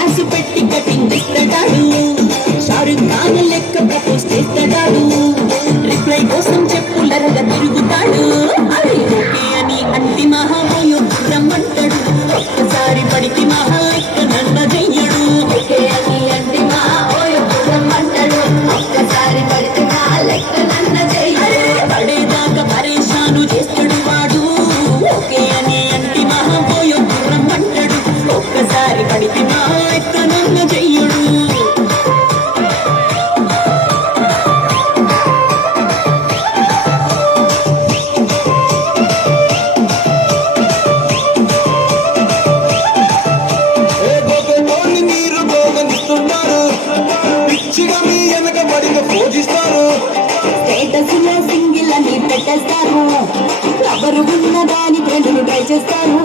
glass పెట్టి cutting ఇస్తాడు షారుఖ్ ఖాన్ లెక్క ప్రపోజ్ చేస్తాడు రిప్లై కోసం చెప్పులరగా తిరుగుతాడు అరే ఓకే అని అంటి మహాబోయో రమ్మంటాడు ఒక్కసారి పడికి మహా లెక్క నన్న చెయ్యడు ఓకే అని అంటి మహాబోయో రమ్మంటాడు ఒక్కసారి పడికి మహా లెక్క నన్న చెయ్యడు పడేదాకా పరేషాను చేస్తాడు వాడు ఓకే అని అంటి మహాబోయో రమ్మంటాడు ఒక్కసారి పడికి మహా లెక్క నన్న చెయ్యడు స్టేటస్లో సింగిల్ అని పెట్టేస్తారు ఎవరు ఉన్న దాని ఫ్రెండ్లు ట్రై చేస్తారు